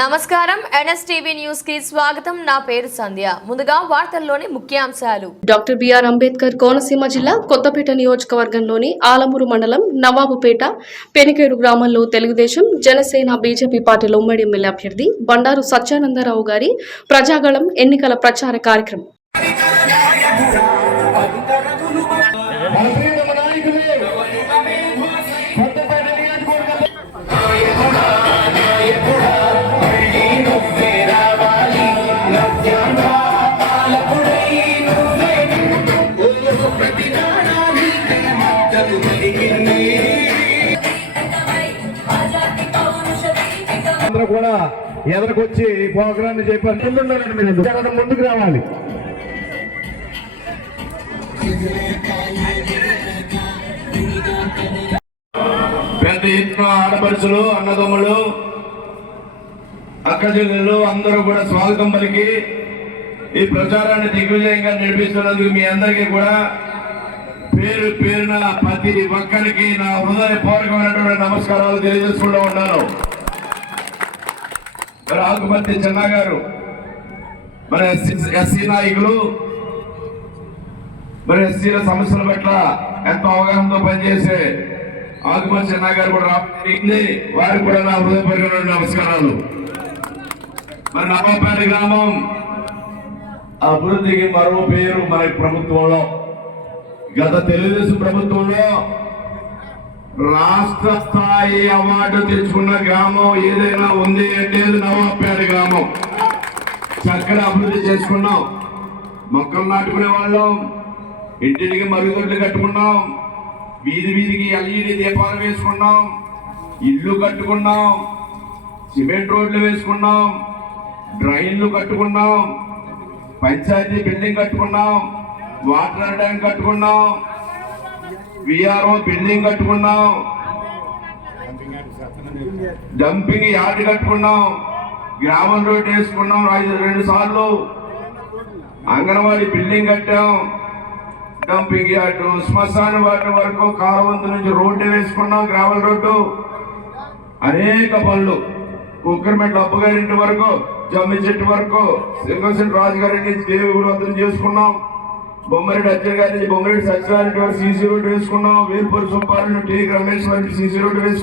నమస్కారం. ఎన్ఎస్టీవీ న్యూస్కి స్వాగతం. నా పేరు సంధ్య. ముందుగా వార్తల్లోని ముఖ్యాంశాలు. డాక్టర్ బిఆర్ అంబేద్కర్ కోనసీమ జిల్లా కొత్తపేట నియోజకవర్గంలోని ఆలమూరు మండలం నవాబుపేట పెనికేడు గ్రామంలో తెలుగుదేశం జనసేన బీజేపీ పార్టీల ఉమ్మడి ఎమ్మెల్యే అభ్యర్థి బండారు సత్యానందరావు గారి ప్రజాగళం ఎన్నికల ప్రచార కార్యక్రమం. కూడా ఎదరికొచ్చి ఈ చెప్పారు. ముందుండాలండి ముందుకు రావాలి. పెద్ద ఎత్తున ఆడపడుచులు అన్నదమ్ములు అక్క అందరూ కూడా స్వాగతం పలికి ఈ ప్రచారాన్ని దిగ్విజయంగా నడిపిస్తున్నందుకు మీ అందరికీ కూడా పేరు పేరున ప్రతి ఒక్కరికి నా హృదయపూర్వకమైనటువంటి నమస్కారాలు తెలియజేసుకుంటూ ఉన్నాను. మరి ఆకుపత్తి చెన్నా గారు మన ఎస్సీ నాయకులు మరి ఎస్సీల సమస్యల పట్ల ఎంతో అవగాహనతో పనిచేసే ఆకుపత్తి చెన్నా గారు కూడా రావడం జరిగింది. వారికి కూడా నా హృదయపూర్వకమైన నమస్కారాలు. మరి నవాపేట గ్రామం అభివృద్ధికి మరో పేరు మన ప్రభుత్వంలో. గత తెలుగుదేశం ప్రభుత్వంలో రాష్ట్ర స్థాయి అవార్డు తెచ్చుకున్న గ్రామం ఏదైనా ఉంది అంటే అది గ్రామం. చక్కగా అభివృద్ధి చేసుకున్నాం. మొక్కలు నాటుకునే వాళ్ళం. ఇంటింటికి మరుగుదొడ్లు కట్టుకున్నాం. వీధి వీధికి ఎల్ఈడి దీపాలు వేసుకున్నాం. ఇల్లు కట్టుకున్నాం. సిమెంట్ రోడ్లు వేసుకున్నాం. డ్రైన్లు కట్టుకున్నాం. పంచాయతీ బిల్డింగ్ కట్టుకున్నాం. వాటర్ ట్యాంక్ కట్టుకున్నాం. విఆర్ఓ బిల్డింగ్ కట్టుకున్నాం. డంపింగ్ యార్డ్ కట్టుకున్నాం. గ్రామం రోడ్ వేసుకున్నాం ఐదు రెండు సార్లు. అంగన్వాడీ బిల్డింగ్ కట్టాం. డంపింగ్ యార్డు శ్మశాన వాటి వరకు కాలవంతు నుంచి రోడ్డు వేసుకున్నాం గ్రావల్ రోడ్డు. అనేక పనులు. కుక్కరమెట్ అబ్బు గారింటి వరకు జమ్మి చెట్టు వరకు సింగసింటి రాజు గారి నుంచి గుడి వద్దరు చేసుకున్నాం. బొమ్మరెడ్డి అజ్జర్ గారి బొమ్మరెడ్డి సత్యనారాయణ గారు సీసీ రోడ్డు వేసుకున్నాం. వేల్పూరి సుబ్బారెడ్డి టీ. రమేష్ గారికి సీసీ రోడ్డు వేసుకున్నాం.